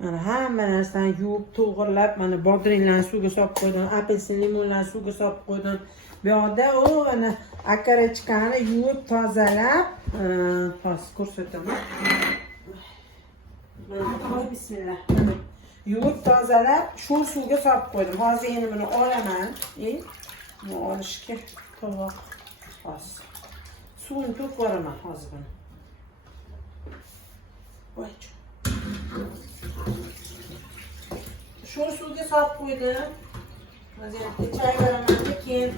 Mana hamma narsani yuvib, to'g'irlab, mana bodringlarni suvga solib qo'ydim, apelsin, limonlarni suvga solib qo'ydim. Bu yoqda u mana akarachkani yuvib, tozalab, hozir ko'rsataman. Mana bismillah. Yuvib, tozalab, shu suvga solib qo'ydim. Hozir endi buni olaman. Buni olishga tovoq. Hozir. Suvini to'kib yuboraman hozir buni. Voycho. Shu suvga solib qo'ydim. Hozir chay beraman, keyin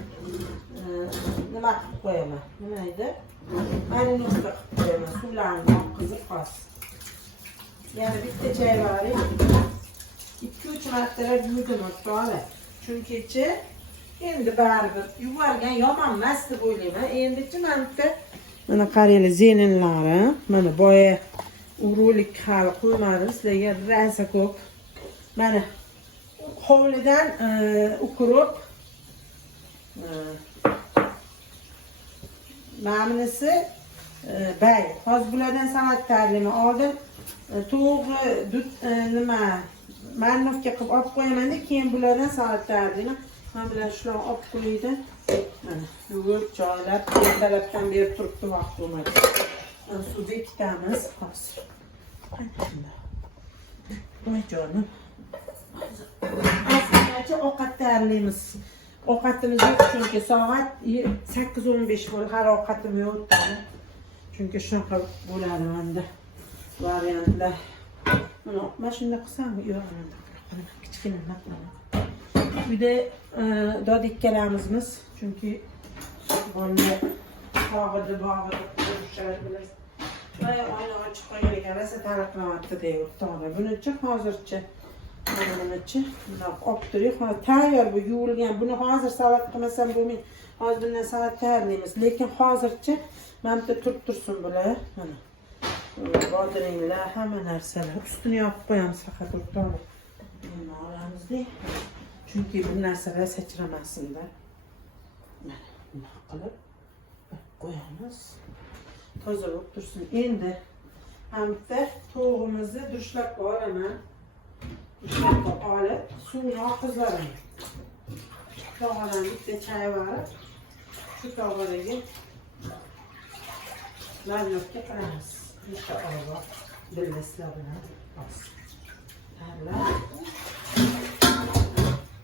nima qilib qo'yaman? Nima edi? Marinovka qilib qo'yaman. Suvlarni oqizib hozir. Yana bitta chay bering. 2-3 martalab yuvdim o'tdi. Chunki endi baribir yuvargan yomon emas deb o'ylayman. Endi mana qaranglar zeninlari, mana boya urulik hali qo'ymadim sizlarga, ransa ko'p. Mana hovlidan ukurib ma'minisi bay. Hozir bulardan salat tayyorlayman. Oldin to'g'ri nima marinovka qilib olib qo'yaman-da, keyin bulardan salat tayyorlayman. Mana bular shularni olib qo'ydim. Mana yuvib, joylab, ertalabdan beri turibdi, vaqt bo'lmadi. Suv bekitamiz hozir. Voy jonim. Aslicha ovqat tayyorlaymiz. Ovqatimiz yo'q chunki soat 8:15 bo'ldi. Hali ovqatim yo'q. Chunki shunaqa bo'ladi menda variantlar. Mana shunday qilsam, yo'q, kichkina qilaman. Uyda dod ikkalamizmiz, chunki bunda bog'ida ko'rishadi bilasiz. Voy oyna ochib qo'ygan ekan, rosa taniqmayapti deyapti to'g'ri. Bunichi hozircha mana bunichi bundoq olib turing. Tayyor bu yuvilgan. Buni hozir salat qilmasam bo'lmaydi. Hozir bundan salat tayyorlaymiz. Lekin hozircha mana bitta turib tursin bular. Mana bodringlar, hamma narsalar ustini yopib qo'yamiz faqat o'rtoqlar. Buni olamizda. Chunki bu narsalar sachramasin-da. Mana bunday qilib qo'yamiz. Toza bo'lib tursin. Endi hamda tovuqimizni dushlab olaman. Dushlab olib, suvni oqizlaman. Tog'adan bitta chay varib, shu tog'adagi marinovka qilamiz. Inshaalloh bilasizlar bilan.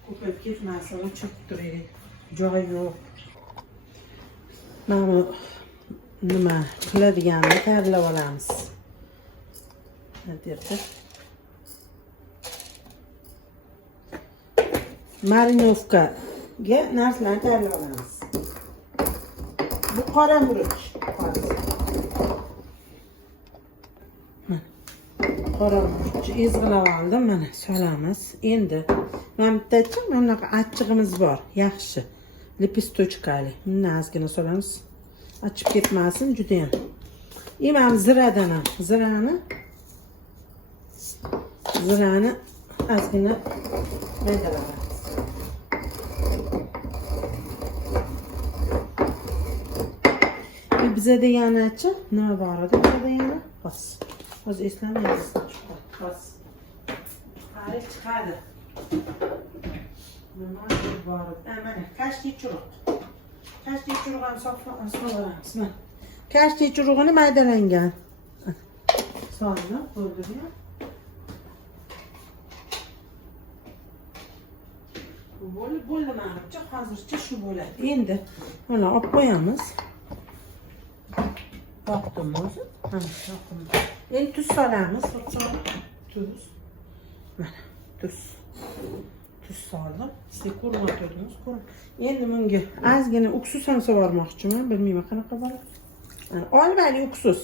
Ko'payib ketmasin, o'chib turaylik. Joy yo'q. Mana nima qiladiganini tayyorlab olamiz. Nima derdi? Marinovkaga narsalarni tayyorlab olamiz. Bu qora murch. Qora murch ezg'ilab oldim, mana solamiz. Endi mana bittachi mana achchig'imiz bor, yaxshi. Lepistochkali. Buni ozgina solamiz. Achib ketmasin juda ham. Mana ziradan ham, zirani ozgina maydalab. Bizada yanachi nima bor edi? Bizada yana bas. Hozir eslamaymiz. Bas. Qari chiqadi. Nima bor edi? Mana kashki churuq. Kashki churug'ini solamiz. Kashki churug'ini maydalangan. Solni qo'ydim. Bo'ldi menimcha hozircha shu bo'ladi. Endi mana olib qo'yamiz. Yoqdim o'zi. Endi tuz solamiz. Tuz. Mana tuz. Tuz soldim. Siz ko'rmadingiz, Endi bunga ozgina uksus ham solmoqchiman. Bilmayman qanaqa bo'ladi. Olmali uksus.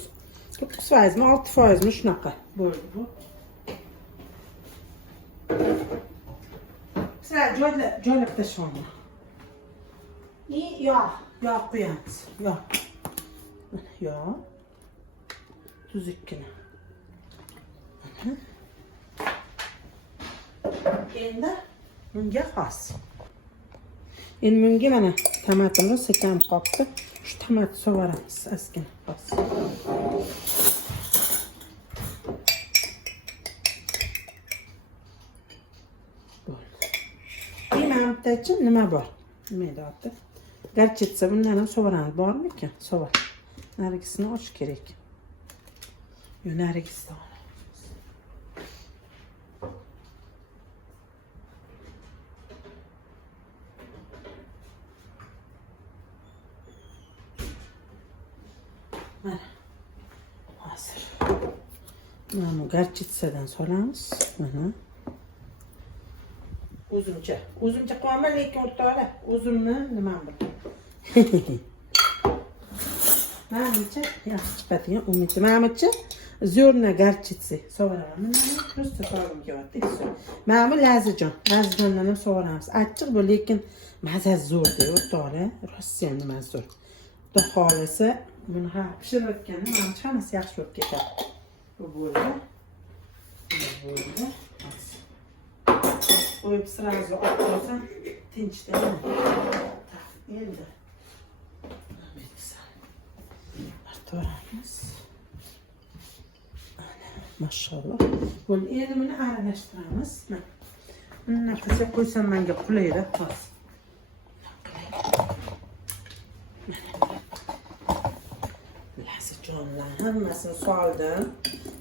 9% mi, 6% mi shunaqa bo'ldi bu. Sizlar joylab tashlayman. Yog' qo'yamiz. Yog'. Tuzikkina. Endi bunga xos. Endi bunga mana tomatimiz sekam qopdi. Shu tomat sovaramiz ozgina xos. bittachi nima bor? Nima deyapti? Garchitsa bundan ham sovaramiz bormi ekan? Sovar. Narigisini ochish kerak. Yo, narigisini olamiz. Mana. Hozir. Mana garchitsadan solamiz. Mana. O'zimcha qilaman, lekin o'rtoqlar, o'zimni nimam bor. Menimcha yaxshi chiqadigan umid. Menimcha zo'rna garchitsa sovuraman. Просто sovurib kelyapti. Mana bu lazijondan ham sovuramiz. Achchiq bu, lekin mazasi zo'r-da, o'rtoqlar. Rossiya nimasi zo'r. Xudo xolasa buni pishirayotganda menimcha hammasi yaxshi bo'lib ketadi. Bu bo'ldi. Koyup sırası atlarsan tinçten. Endi. Arttıramiz. Maşallah. Bunu endi buni aralashtiramiz. Bundan qilsa qo'ysam menga qulaydi. Hozir. Lazijonlar hammasini soldim.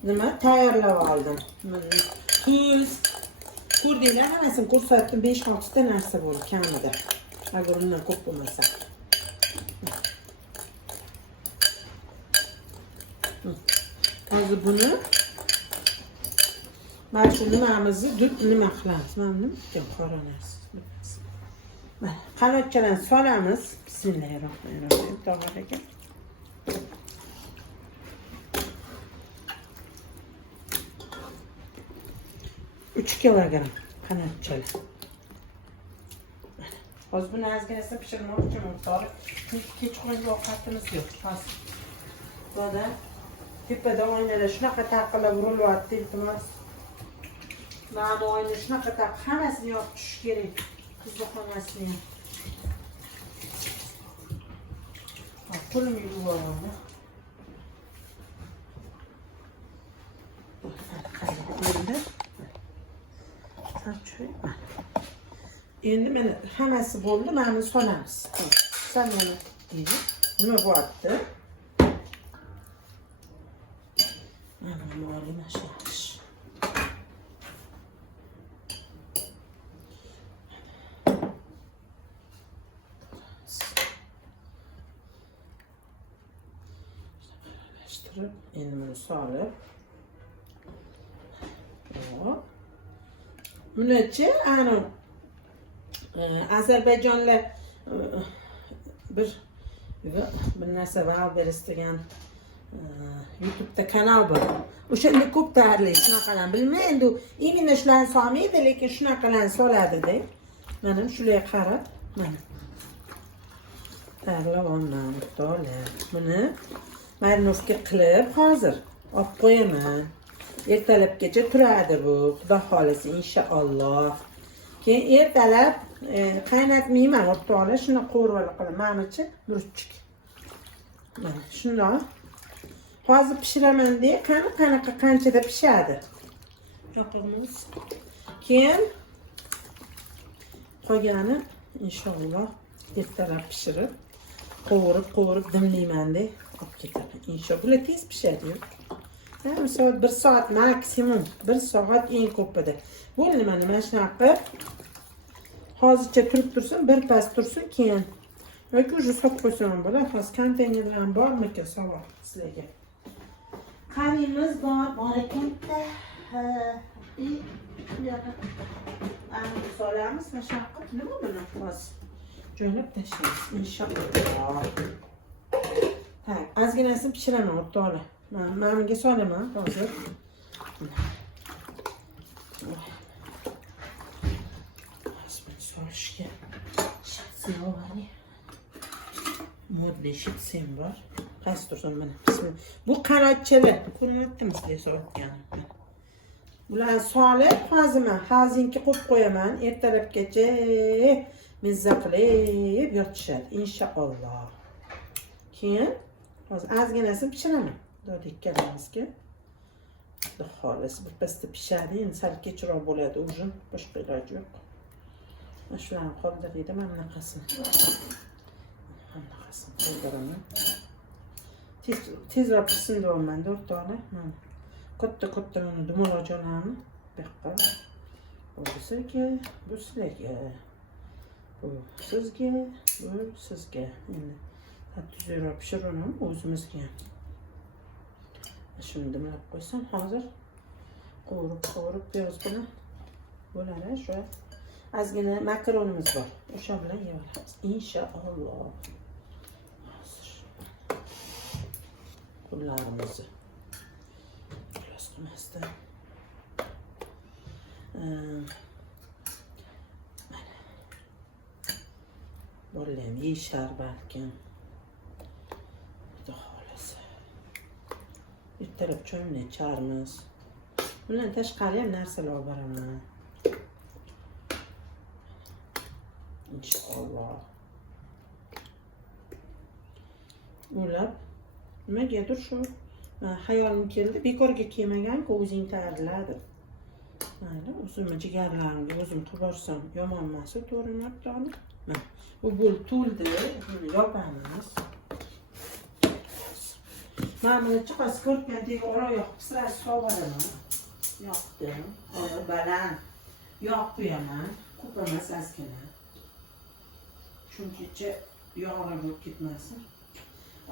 Nima tayyorlab oldim. Tuz. Ko'rdinglar, hammasini ko'rsatdim. 5-6 ta narsa bo'ldi kamida. Agar undan ko'p bo'lmasa. Hozir buni mana shu nimamizni nima qilamiz? Mana nima qora narsa. Mana qanotchadan solamiz. Bismillahirrohmanirrohim. To'g'ri ekan. 3 kilogram qanotchalar. Hozir buni ozginasi pishirmoqchiman o'rtoqlar. Chunki kechqurungi ovqatimiz yo'q. Hozir. Boda tepada oynalar shunaqa taqilib urilyapti, iltimos. Mana oyna shunaqa taqib hammasini yopib tushish kerak. Qiziqmasini ham. Qo'lim yuvaman. Endi mana hammasi bo'ldi, mana buni solamiz. Sen mana nima bo'lyapti? Mana moli mashlash. Endi buni solib. Hop. Bunachi ana Ozarbayjonlar bir narsa val berish degan YouTube'da kanal bor. O'shanda ko'p tayyorlaydi, shunaqalarni bilmayman. Endi imенно shularni solmaydi, lekin shunaqalarni soladi-da. Mana shularga qarab, mana tayyorlab oldim. To'g'ri. Buni marinovka qilib hozir olib qo'yaman. Ertalabgacha turadi bu. Xudo xolasa inshaalloh. Keyin ertalab qaynatmayman, o'rtoqlar, shuni qo'rg'ala qilaman. Ma'nichi burchik. Mana shundoq. Hozir pishiraman deb, qanchada pishadi. Yoqimiz. Keyin qolgani inshaalloh ertalab pishirib, qovurib dimlayman deb olib ketaman. Inshaalloh bular tez pishadi. Yarım soat, 1 soat maksimum. 1 soat eng ko'pida. Bo'ldi mana shunaqa. Hozircha turib tursin, bir pas tursin, keyin yoki уже solib qo'ysam bo'ladi. Hozir konteynerlar bormi-ki savol sizlarga. Qariymiz bor ekan-da. Ani solamiz va shunaqa nima buni hozir joylab tashlaymiz inshaalloh. Ha, ozginasini pishiraman o'rtoqlar. Mamiga solaman hozir. Solishga shitsiyovani. Modli shitsim bor. Qaysi tursin mana. Bu qanotchalar. Ko'ryaptimi sizlar solayotganim? Bularni solib, hozir men hazinki qo'yib qo'yaman. Ertalabgacha mizza qilib yotishadi inshaalloh. Keyin hozir ozginasini pishiraman. Dodik kalamizga. Xudo xolasa bir pasda pishadi, endi sal kechroq bo'ladi ujin, boshqa iloji yo'q. Shularni qoldirdim, mana bunaqasini. Mana bunaqasini qoldiraman. Tezroq pishsin deyapman, 4 dona. Mana katta mana dumaloq olamiz. Bu yoqqa. Bu sizga, bu sizlarga. Bu sizga, bu sizga. Endi tezroq pishiraman o'zimizga. Shuni dimlab qo'ysam hozir qovurib piyoz bilan bo'ladi. Shu ozgina makaronimiz bor. O'sha bilan yeyamiz. Inshaalloh. Hozir pullarimizni plastikmasdan bo'layam yeyishar balkim. Xudo xolasa. Ertalab choyni icharmiz. Bundan tashqari ham narsalar olib boraman. İnşallah. O'ylab nimagadir shu hayolim keldi. Bekorga kelmagan-ku, o'zing tayyorladi. Mayli, o'zimni jigarlarimga o'zim qilib borsam yomon emas, to'g'ri olib. Bu bo'l to'ldi. Buni yopamiz. Mana buni chiqas ko'rgandek oyoq pisirib sovuraman. Yoqdim. Baland. Yoq qo'yaman. Ko'p emas, ozgina. Chunki yog'lar bo'lib ketmasin.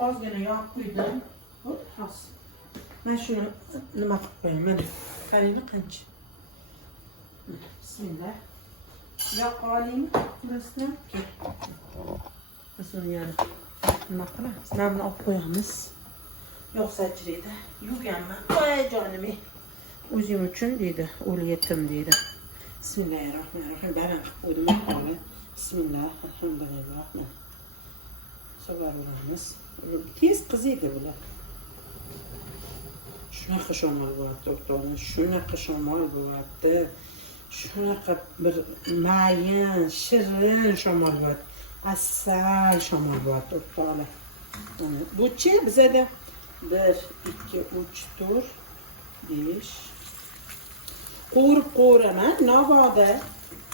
Ozgina yog' quydim. Hop, hozir. Mana shuni nima qilib qo'yaman. Qarang qancha. Bismillah. Yoq olaymi? Burasini kel. Asli yana nima qilamiz? Mana buni olib qo'yamiz. Yo'q sachraydi. Yuganman. Voy jonim. O'zim uchun deydi, o'l yetim deydi. Bismillahirrohmanirrohim. Baland qilib qo'ydim. Bismillah, alhamdulillah. So'raveramiz. Tez qiziydi bular. Shunaqa shamol bo'lyapti, doktorlar. Shunaqa shamol bo'lyapti. Shunaqa bir mayin, shirin shamol bo'lyapti. Asal shamol bo'lyapti, doktorlar. Bu-chi bizada 1, 2, 3, 4, 5. Qovuraman, navoda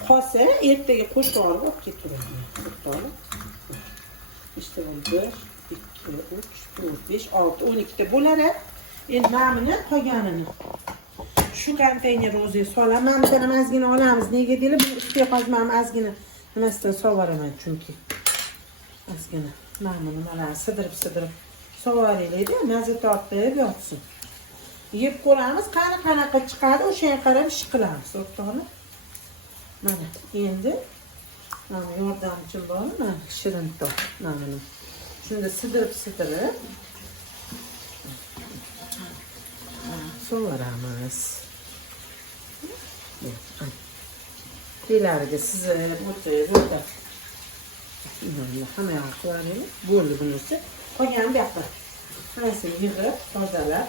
qolsa ertaga qo'shib olib ketiraman. To'g'ri. İşte bu 1, 2, 3, 4, 5, 6, 12 ta bo'ladi. Endi mana buni qolganini shu konteyner o'ziga solaman. Bittadan ozgina olamiz. Nega deylar? Bu ustiga qozmam ozgina nimasidan sovaraman chunki. Ozgina mana buni nimalarni sidirib sovaringlar-da, mazza tortib yotsin. Yeb ko'ramiz, qanaqa chiqadi, o'shanga qarab ish qilamiz, o'rtoqlar. Mana endi mana yordamchim bor, mana shirin top. Mana buni. Shunda sidirib sovaramiz. Kelariga sizib o'tib. Mana hamma yoqqa qo'yamiz. Bo'ldi bunisi. Qolgan bu yoqqa. Hammasini yig'ib, tozalab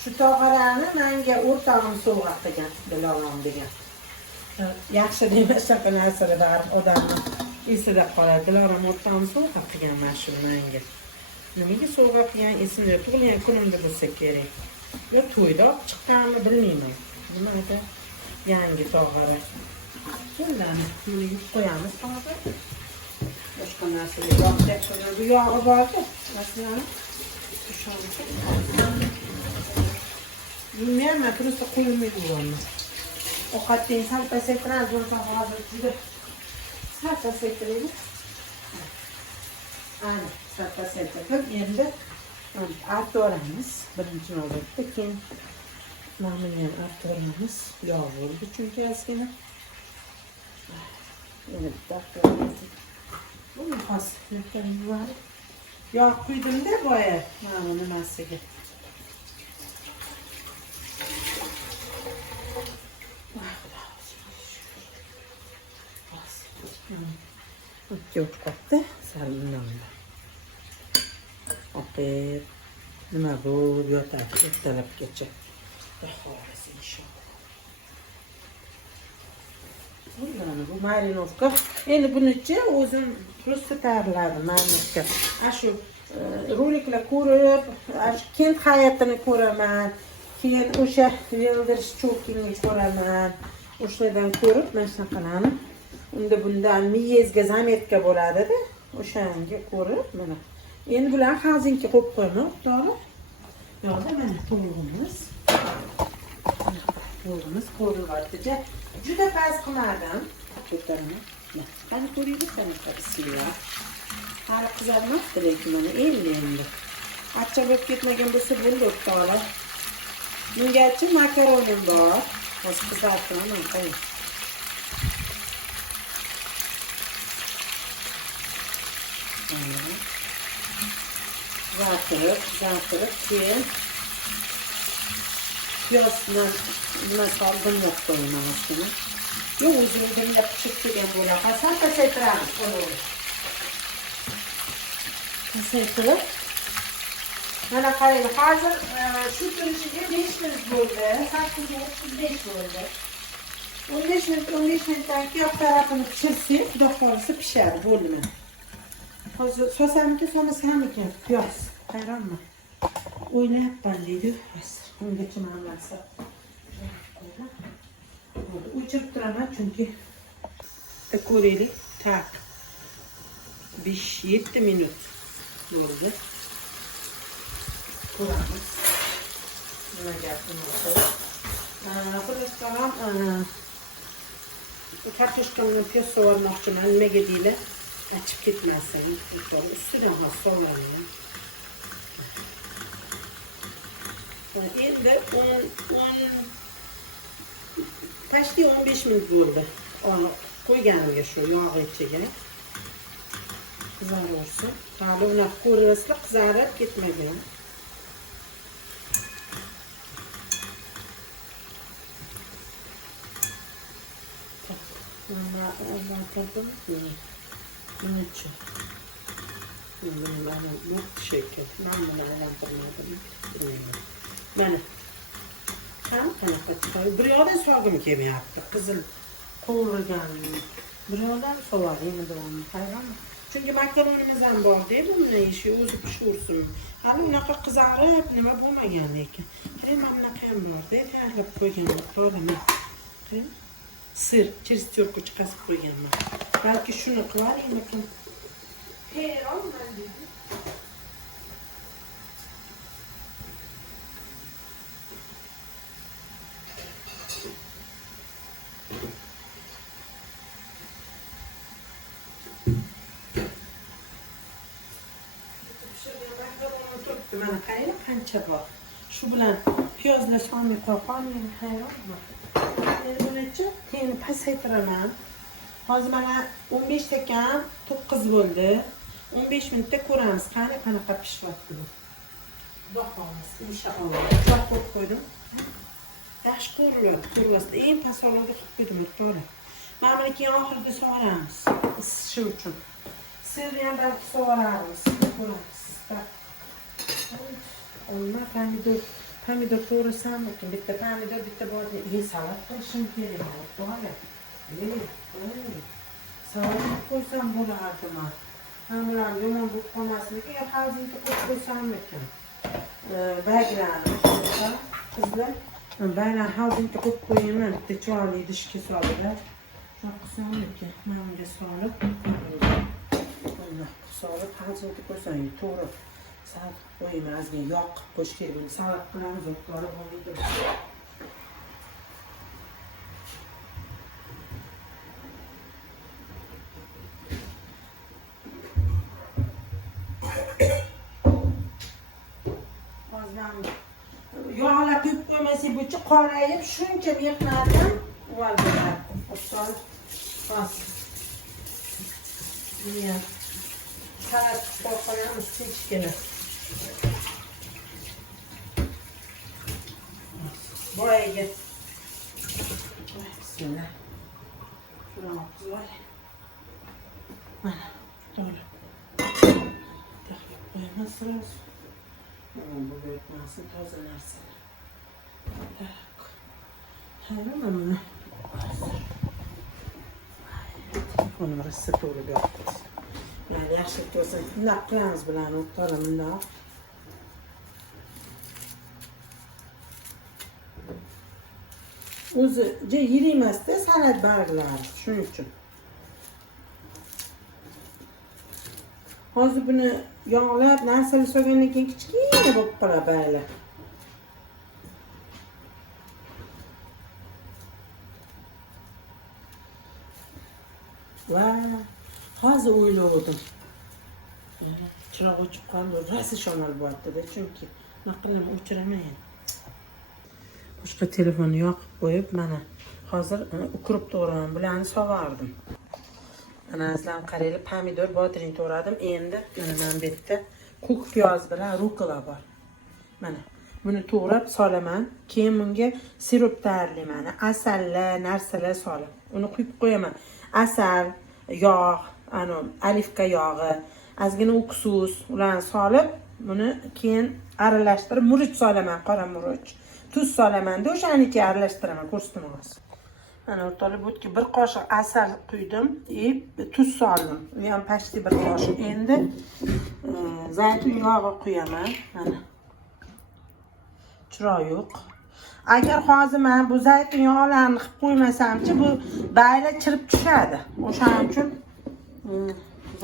shu tog'alarni menga o'rtog'im sovg'a qilgan, Dilolom degan. Yaxshi demas shunaqa narsalar odamni esida qoladi. Dilolom o'rtog'im sovg'a qilgan mana shu menga. Nimaga sovg'a qilgan esimda tug'ilgan kunimda bo'lsa kerak. Yo to'yda olib chiqqanimni bilmayman. Nimaga yangi tog'ara. Bundan buni yuvib qo'yamiz hozir. Boshqa narsalar yo'q. Bu yog'i borku. Masalan, bilmayman, просто qo'yilmaydi ularni. Ovqatdan sal pasaytiramiz, bo'lsa hozir juda sal pasaytiraylik. Ana, sal pasaytirib, endi artib birinchi navbatda, keyin mana buni ham artib yog' bo'ldi chunki ozgina. Yana bitta artib buni hozir yog' quydim-da boya mana bu nimasiga. Çok qopti, sal undan. Oqib, nima bo'lib yotadi ertalabgacha. Xudo xolasa inshaalloh. Bu marinovka. Endi bunichi o'zim просто tayyorladim marinovka. Shu roliklar ko'rib, kent hayotini ko'raman. Keyin o'sha Wilders cho'kingni ko'raman. O'shadan ko'rib, mana shunaqalarni. Unda bundan miyezga zametka bo'ladi-da. O'shanga ko'rib, mana. Endi bular hazinki qo'yib qo'ymoq, to'g'ri? Yo'qda mana to'g'rimiz. To'g'rimiz ko'rilyapti. Juda past qilmadim. Ko'taraman. Mana ko'ringiz, qanaqa bismillah. Hali qizarmabdi lekin mana endi. Achchiq bo'lib ketmagan bo'lsa bo'ldi, to'g'ri. Bungacha makaronim bor. Hozir qizartiraman, qo'y. Kızartırıp keyin piyazdan buna salgın yok koymasını. Yok uzun yapışık degan bo'ladi. Hasan pasaytiramiz onu. Pasaytirib. Mana qarang, hozir shu turishiga 5 minut bo'ldi. 8:35 bo'ldi. 15 minutdan keyin yoq tarafini pishirsak, xudo xolisa pishadi, bo'ldimi? Hozir sosamiki, somasamikin piyoz. Hayronmi? O'ynayapman deydi. Ungacha mamlasa. O'chirib turaman chunki ko'raylik. Tak. 5-7 minut bo'ldi. Ko'ramiz. Nima gapimiz? Xulosam, kartoshkamni piyoz so'rmoqchiman. Nimaga deydi? Açıp ketmasin. Ustidan ham so'rayman. Endi 15 minut bo'ldi. Onu qo'yganimga shu yog' ichiga. Qizaraversin. Hali uni ko'rasizlar, qizarib ketmagan. Buncha. Mana bu shekil. Men buni aylantirmadim. Mana. Qanaqa chiqadi? Bir yoqdan sog'im kelmayapti. Qizil qovurilgan. Bir yoqdan so'radim davomli. Qarangmi? Chunki makaronimiz ham bor-da, buni ishi o'zi pishirsin. Hali unaqa qizarib nima bo'lmagan lekin. Qarang, mana bunaqa ham bor-da, tayyorlab qo'yganman. To'g'rimi? Sir, через терку chiqazib qo'yganman. Balki shuni qilarmikin. Hayronman deydi. Mana qarang, qancha bor. Shu bilan piyozla solmay qo'yqolmayman, hayronman. Bunachi keyin pasaytiraman. Hozir mana 15 takan 9 bo'ldi. 15 minutda ko'ramiz qanaqa pishyapti bu. Xudo xohlasa, inshaalloh. Choq qo'yib qo'ydim. Yaxshi ko'ryapti. Eng pasonlarda qilib qo'ydim, to'g'ri. Mana buni keyin oxirida sog'aramiz. Isishi uchun. Sirni ham balki sog'aramiz. Ko'ramiz. Olma pomidor to'g'risam, bitta pomidor, bitta borni salat qilishim kerak. To'g'ri. Salat qo'ysam bo'lardimi? Hamlar yomon bo'lib qolmasligi, hozircha qo'yib qo'ysammikin. Baglarni qizlar, bayram hozircha qo'yib qo'yaman, bitta choyli idishga solib, qo'ysammikin. Mana bunga solib, hozircha qo'ysam to'g'ri. Salat qo'ymayman, ozgina yog' qo'yish kerak. Salat qilamiz, o'tqolib bo'lmaydi. Yog'lar ko'p qo'ymasak bo'yicha qorayib, shuncha mehnatdan uvol bo'ladi. O'xshab bas. Mana salat qo'yamiz, tinchgina. Boyaga. Bismillah. Shuni qo'yib. Mana, to'g'ri. Taxlab qo'yamiz sirasi. Bu bo'yatmasin, toza narsalar. Tak. Hayronman buni. Onun reseptörü bir yaptınız. Yani yaşlık olsun. Ne yapacağız bilen otlarım ne? O'zi yirimasda salat barglari shuning uchun. Hozir buni yog'lab narsalar solgandan keyin kichkina bo'lib qoladi baylar. Va hozir o'yladim. Chiroq o'chib qoldi, rosa shamol bo'lyapti-da, chunki naqlim o'chiraman. Boshqa telefonni yoqib qo'yib, mana hozir ukurib to'g'radim, bularni sovardim. Mana azizlar qaranglar, pomidor, bodring to'g'radim. Endi mana bu yerda ko'k piyoz bilan rukola bor. Mana buni to'g'rab solaman. Keyin bunga sirup tayyorlayman. Asallar, narsalar solib. Uni quyib qo'yaman. Asal, yog', olivka yog'i, ozgina uksus ularni solib, buni keyin aralashtirib murch solaman, qora murch. Tuz solaman-da, o'shaniga aralashtiraman, ko'rsatdim hozir. Mana o'rtalab o'tga bir qoshiq asal quydim, tuz soldim. U ham pashti bir qoshiq. Endi zaytun yog'i quyaman. Mana. Chiroq yo'q. Agar hozir men bu zaytun yog'larini qilib qo'ymasamchi, bu bayla chirib tushadi. O'shaning uchun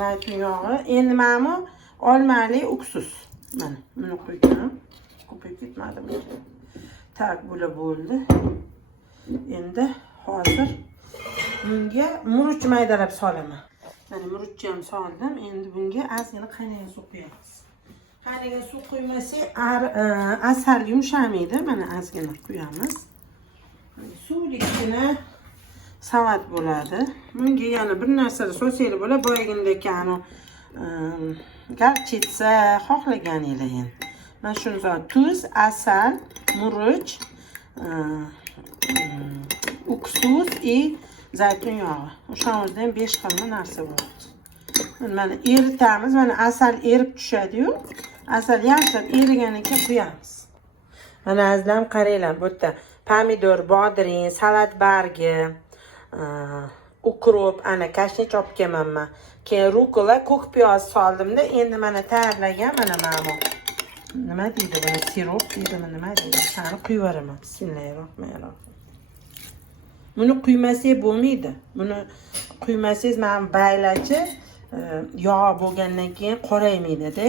zaytun yog'i. Endi mana bu olmali uksus. Mana buni qo'ydim. Ko'payib ketmadimi? Tak bo'ldi. Endi hozir bunga murch maydalab solaman. Mana murchni ham soldim. Endi bunga ozgina qaynagan suv quyamiz. Qaynagan suv quymasak, asal yumshamaydi. Mana ozgina quyamiz. Suvlikgina salat bo'ladi. Bunga yana bir narsa so'sanglar bo'ladi. Boyagindek garchitsa xohlaganinglar endi. Mana shuni tuz, asal, murch, uksus zaytun yog'i. O'shamizda ham 5 xil narsa bor. Mana eritamiz. Mana asal erib tushadi-yu. Asal yaxshilab erigandan keyin quyamiz. Mana azizlarim qaranglar, bu yerda pomidor, bodring, salat bargi, ukrop, ana kashni chop kelmanman. Keyin rukola, ko'k piyoz soldimda, endi mana tayyorlagan mana bu. Nima deydi buni? Sirup deydimi, nima deydi? Shuni quyib yuboraman. Bismillahirrohmanirrohim. Buni quymasak bo'lmaydi. Buni quymasangiz men baylachi yog' bo'lgandan keyin qoraymaydi-da.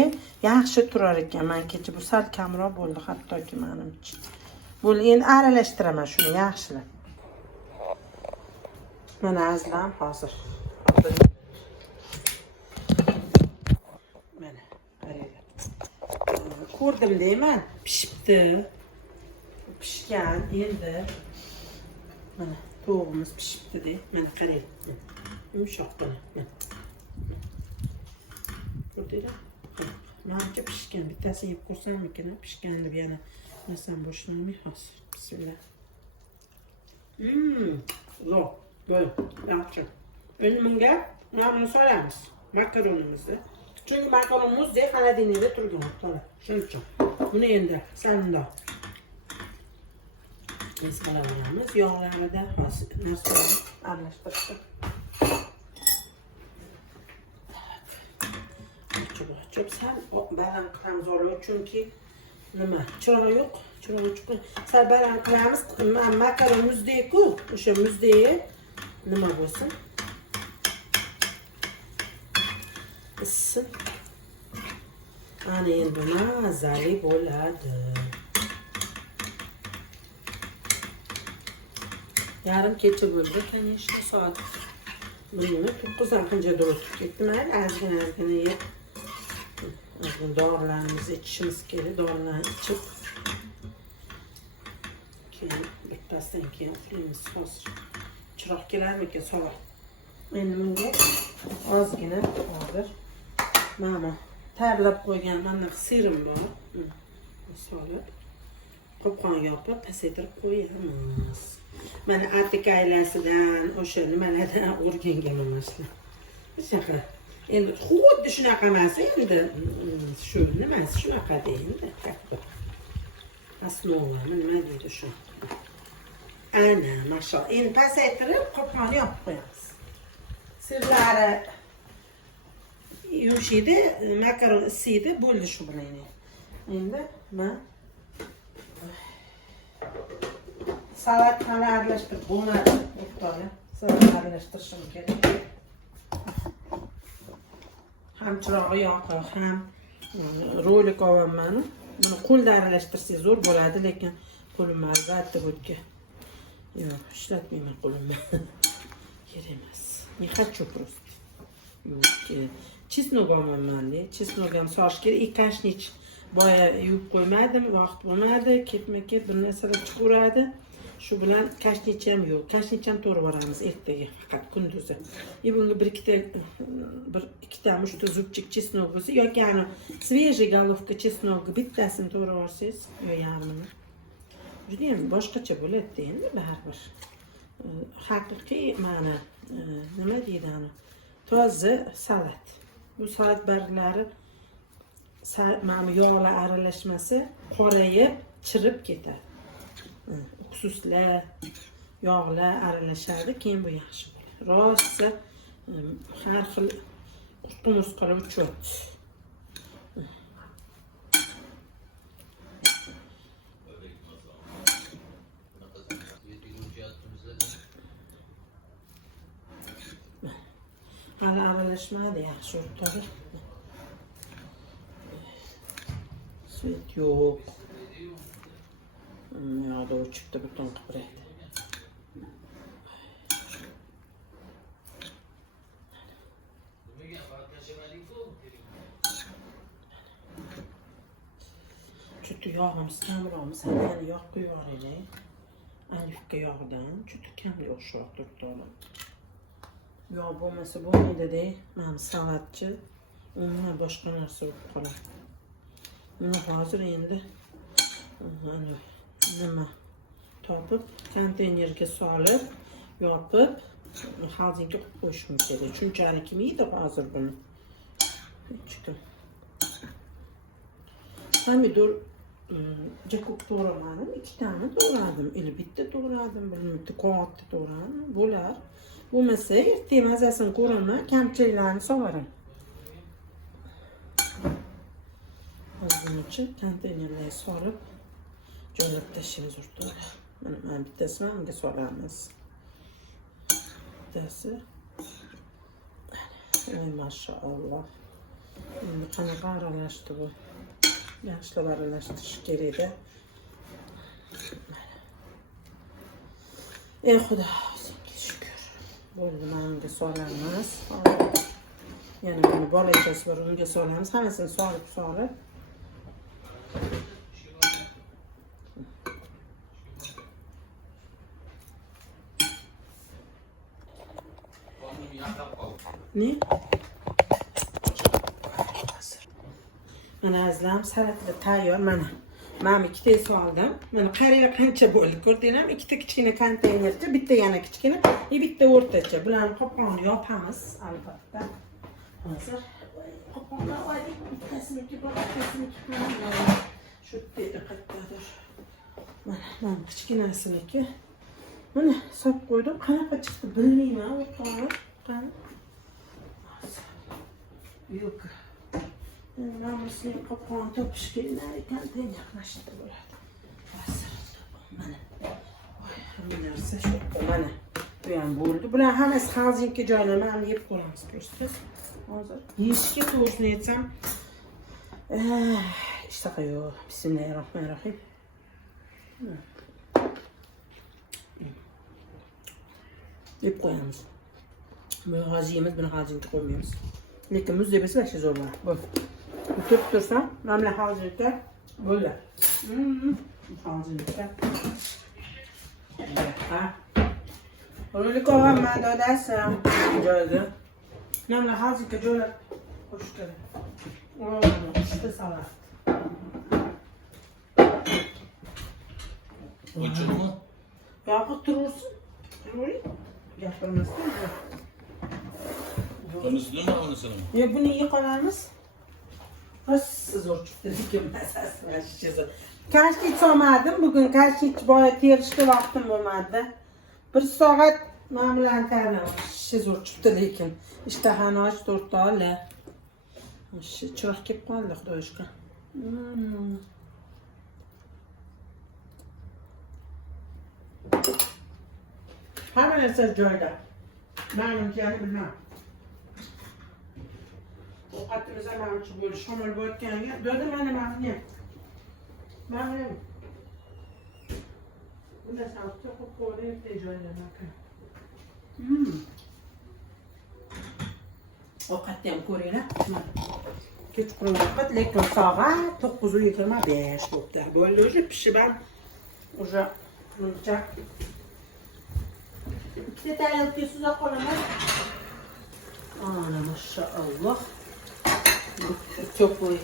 Yaxshi turar ekan. Men kecha bu sal kamroq bo'ldi, hattoki menimcha. Bo'ldi, endi aralashtiraman shuni yaxshilab. Mana azizlarim hozir. Mana qaranglar. Ko'rdim deyman, pishibdi. Pishgan endi. Mana tovuğumuz pişibdi de. Mana qarang. Yumshoq mana. Ko'rdinglar? Menimcha pishgan. Bittasini yeb ko'rsammikin, pishgan deb yana nasam bo'shnamay hozir. Bismillah. Zo'r. Bo'l, yaxshi. Endi bunga nonni solamiz. Makaronimizni. Chunki makaron muzdek xolodilnikda turgan, to'la. Shuning uchun. Buni endi salmoq biz qilaveramiz. Yog'larida narsalarni aralashtirib. Ochib sal baland qilamiz o'rib, chunki nima? Chiroq yo'q. Chiroq chiqdi. Sal baland qilamiz. Makaron muzdek-ku, o'sha muzdek nima bo'lsin? Issin. Ana endi mazali bo'ladi. Yarım kecha bo'ldi, конечно, soat. Buni 9 yaqincha o'tib ketdi. Mayli, ozgina yeb. Dorilarimizni ichishimiz kerak, dorilarni ichib. Keyin bittasdan keyin uxlaymiz hozir. Chiroq kelarmikan soat. Endi bunga ozgina hozir mana tayyorlab qo'ygan mana sirim bor. Solib qopqon yopib pasaytirib qo'yamiz. Mana atikaylasidan, o'sha nimalardan o'rgangan emaslar. Shunaqa. Endi xuddi shunaqa emas, endi shu nimasi shunaqa deydi. Основа, nima deydi shu? Ana, mashallah. Endi pasaytirib qopqonni yopib qo'yamiz. sirlari yumshaydi, makaron isiydi, bo'ldi shu bilan. Endi men salat hali aralashtirib bo'lmadi. O'rtoqlar, salat aralashtirishim kerak. Ham chirog'i yoqib, ham rolik olaman. Buni qo'lda aralashtirsangiz zo'r bo'ladi, lekin qo'lim albatta bo'tga. Yo'q, ishlatmayman qo'limni. Kerak emas. Не хочу просто. Chesnok olmayman-da. Chesnok ham solish kerak. Ikkanchnik boya yuvib qo'ymadim, vaqt bo'lmadi. Ketma-ket bir narsalar chiqaveradi. Shu bilan kashnichi ham yo'q. Kashnichi ham to'g'ri boramiz ertaga, faqat kunduzi. Bunga bir ikkita uchta zubchik chesnok bo'lsa yoki ana свежий головка chesnokni bittasini to'g'ri borsangiz, yo yarmini. Juda ham boshqacha bo'ladi endi baribir. Haqiqiy ma'na nima deydi ana? Toza salat. Bu salat barglari mana yog'lar aralashmasi qorayib, chirib ketadi. Uksuslar, yog'lar aralashadi, keyin bu yaxshi bo'ladi. Rosa har xil qurtimiz qilib uchyapti. Hali aralashmadi, yaxshi o'rtada. Svet yo'q. Yo'qda o'chibdi, butun qibraydi. Juda yog'imiz kamroqmiz, yana yog' qo'yib yuboraylik. Olivka yog'dan juda kamga o'xshab turibdi. Yog' bo'lmasa bo'lmaydi-da. Men salatchi, umuman boshqa narsa bo'lib qoladi. Buni hozir endi nima topib, konteynerga solib, yopib, xalzinga qo'yib qo'yishim kerak. Shunchalik kim yeydi hozir buni? Hech kim. Pomidor jakob to'g'ramadim, ikkitani to'g'radim, bitta to'g'radim, bitta qo'g'otni to'g'radim, bo'lar. Bo'lmasa, ertaga mazasini ko'raman, kamchiliklarni sovaram. Buning uchun konteynerlarga solib joylab tashlaymiz o'rtoqlar. Mana bittasini unga solamiz. Bittasi. Voy mashaalloh. Endi qanaqa aralashdi bu? Yaxshilab aralashtirish kerak-da. Ey Xudo, senga shukr. Bo'ldi, men unga solamiz. Yana buni bolachasi bor, unga solamiz. Hammasini solib. Ne? Mana azizlarim, salatlar tayyor. Mana ikkita soldim. Mana qarang qancha bo'ldi, ko'rdingizmi? Ikkita kichkina konteynercha, bitta yana kichkina, bitta o'rtacha. Bularni qopqonni yopamiz albatta. Hozir qopqonni olaylik, bittasini shu yerda qayerdadir. Mana kichkinasiniki. Mana solib qo'ydim. Qanaqa chiqdi bilmayman, o'rtoqlar. Qani? Yo'q. Ben bu seni kapağını topuşturayım, konteyner başladı burada. Mana. Hamilasi shu mana. Bu ham bo'ldi. Bular hammasi xalzinga joylaman, yeb qo'yamiz просто. Hozir yeyishga to'g'risini aytsam, ishtaha yo'q. Bismillahirrohmanirrohim. Yeb qo'yamiz. Buni hozir yeymiz, buni xalzinga qo'ymaymiz. Lekin muz deb esa yaxshi zo'r bo'ladi. Bu tutib tursam, mana hozirda bo'ldi. Hozirda. Ha. Rolik olaman dadasi. Joyda. Mana hozirga joylab qo'yish kerak. Uchta salat. O'chirmi? Yoqib turursin. Rolik. Gapirmasdan. Unisini olisini. Ya buni yıqolamiz. Rosa zo'r chiqdi, lekin masasi. Kashnik solmadim. Bugun kashnik boya terishga vaqtim bo'lmadi. 1 soat Ma'mulan ta'lim zo'r chiqdi lekin ishtahani och to'rttala. Chiroq kelib qoldi xudo shukr. Hamma narsa joyida. Menimchani bilmam. Ovqatimiz ham manimcha bo'ldi. Shamol bo'layotganiga do'di mana ma'lum. Ma'lum. Bunda savtga qo'yib qo'yib joylanadi. Ovqatni ham ko'ringlar. Kechqurun ovqat lekin soat 9:25 bo'ldi. Bo'ldi уже pishib ham уже buncha. Ikkita tarelka suza qolaman. Ana maşallah. Теплый.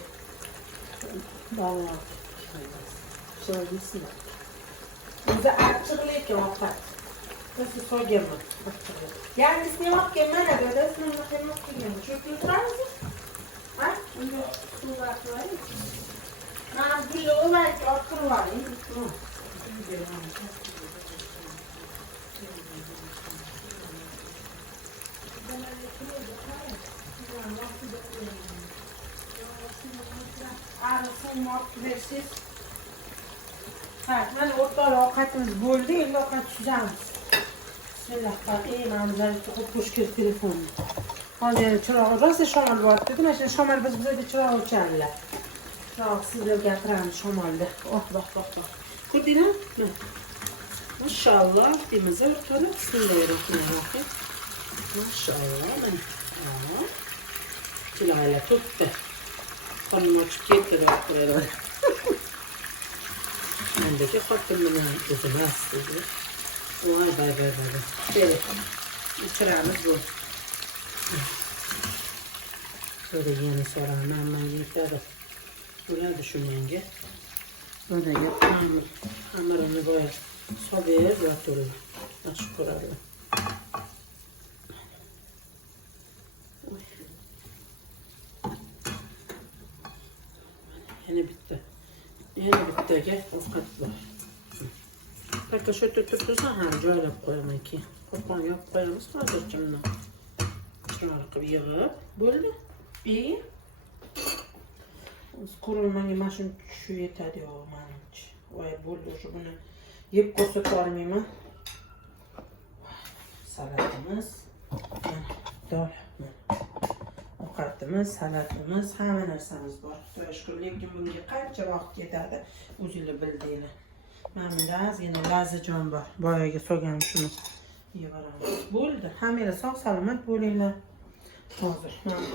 Bana. Şöylesine. Bize açık lekin ovqat. Nasıl soygaman? Yani sınavak gelmene böyle sınavak gelmek gibi. Çünkü sadece ha? Şimdi sınavak var. Ha, bir de o belki akıl var. Arasın muhabbesiz. Ha, ben ortalığı ovqatimiz bo'ldi, endi ovqat suzamiz. Bismillahirrahmanirrahim. Manzara çok hoş bir telefon. Hadi çırağı rosa şamal var dedim. Şimdi şamal bize de çırağı uçarlar. Çırağı sizler getirelim şamalda. Oh bak. Kurdina? Maşallah. Dimize ortalığı bismillahirrahmanirrahim. Maşallah. Çilayla tuttu. Kanım açıp gitti de. Bendeki katılımına gözüme astıydı. Vay. Şöyle çırağımız bu. Böyle yeni soranı ama yıkadık. Böyle düşünün ki. Böyle yapalım. Hamurunu böyle sobaya yatırır. Açık kurarlı. Yine bitti. Gel ovqat var. Bakın şöyle tutursa joylab qo'yaman keyin. Qo'rqon yopib qo'yamiz hozircha buni. Chiroq qilib yig'ib bo'ldi. Qurilmaga mana shu shu yetadi yo menimcha. Voy bo'ldi o'sha buni yeb ko'rsata olmayman. Salatimiz, dol, ovqatimiz, salatimiz, hamma narsamiz bor. Xudoga shukr, lekin bunga qancha vaqt ketadi o'zingiz bildinglar. Mana ozgina lazajon bor. Boyaga so'gan shuni yevoramiz. Bo'ldi. Hammangiz sog' salomat bo'linglar. Hozir mana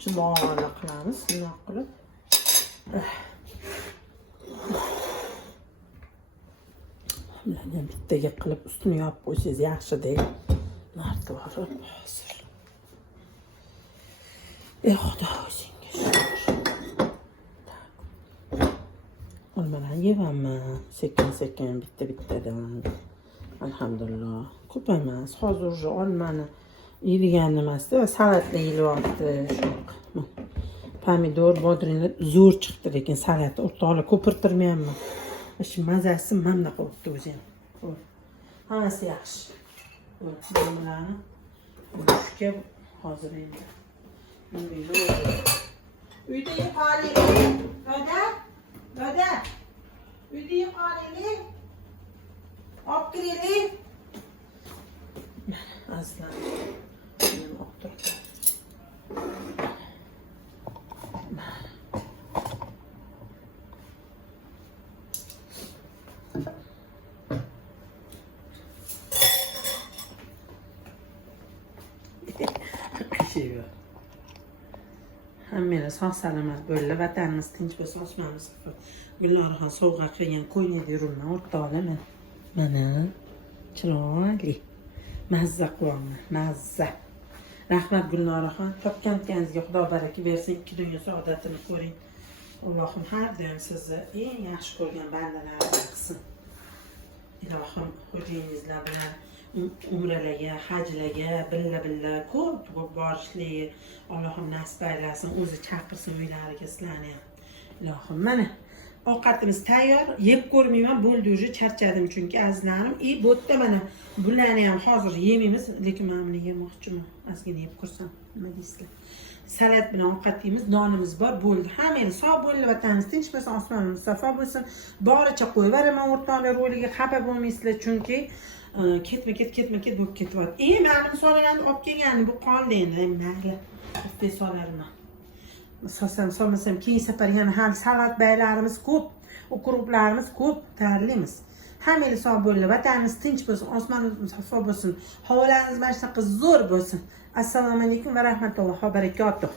chumog'ini qilamiz, bundoq qilib. Mana bittaga qilib ustini yopib qo'ysangiz yaxshi deydi. Narsa bor hozir. Xudo o'zingga shukr. Olmadan yevaman. Sekin bitta-bittadan. Alhamdulillah. Ko'p emas. Hozir уже olmani yegan emasda salatda yeyilyapti. Shunaqa. Pomidor, bodringlar zo'r chiqdi, lekin salat o'rtoqlar ko'pirtirmayapman. Shu mazasi mana qolibdi o'zi ham. Hammasi yaxshi. Bularni ushga hozir endi. Uyda yiqolaylik. Dada. Uyda yiqolaylik. Olib kiraylik. Aslan. Hammalar sog' salomat bo'linglar, vatanimiz tinch bo'lsa, osmonimiz qilib. Gullarxon sovg'a qilgan qo'ynida yuribman, o'rtoqlar. Mana chiroyli. Mazza qilaman, mazza. Rahmat Gulnoraxon, topgan-topganingizga Xudo baraka bersin, ikki dunyo saodatini ko'ring. Allohim har doim sizni eng yaxshi ko'rgan bandalardan qilsin. Ilohim xo'jayingizlar bilan umralarga, hajlarga billa ko'p borishlikni Allohim nasib aylasin, o'zi chaqirsin uylariga sizlarni ham. Ilohim mana Ovqatimiz tayyor. Yeb ko'rmayman, bo'ldi уже charchadim chunki azizlarim. Bu yerda mana bularni ham hozir yemaymiz, lekin men buni yemoqchiman. Ozgina yeb ko'rsam, nima deysizlar? Salat bilan ovqat yeymiz, nonimiz bor, bo'ldi. Hammangiz sog' bo'lib, vatanimiz tinch bo'lsin, osmonimiz musaffo bo'lsin. Boricha qo'yaveraman o'rtoqlar roliga, xafa bo'lmaysizlar chunki ketma-ket bo'lib ketyapti. Ma'lum misollarni olib kelgani bu qoldi endi, mayli. Bitta solarman. Solmasam keyin safar yana ham salat baylarimiz ko'p, ukruplarimiz ko'p tayyorlaymiz. Hammangiz sog' bo'linglar, vatanimiz tinch bo'lsin, osmonimiz musaffo bo'lsin, havolarimiz mana shunaqa zo'r bo'lsin. Assalomu alaykum va rahmatullohi va barakatuh.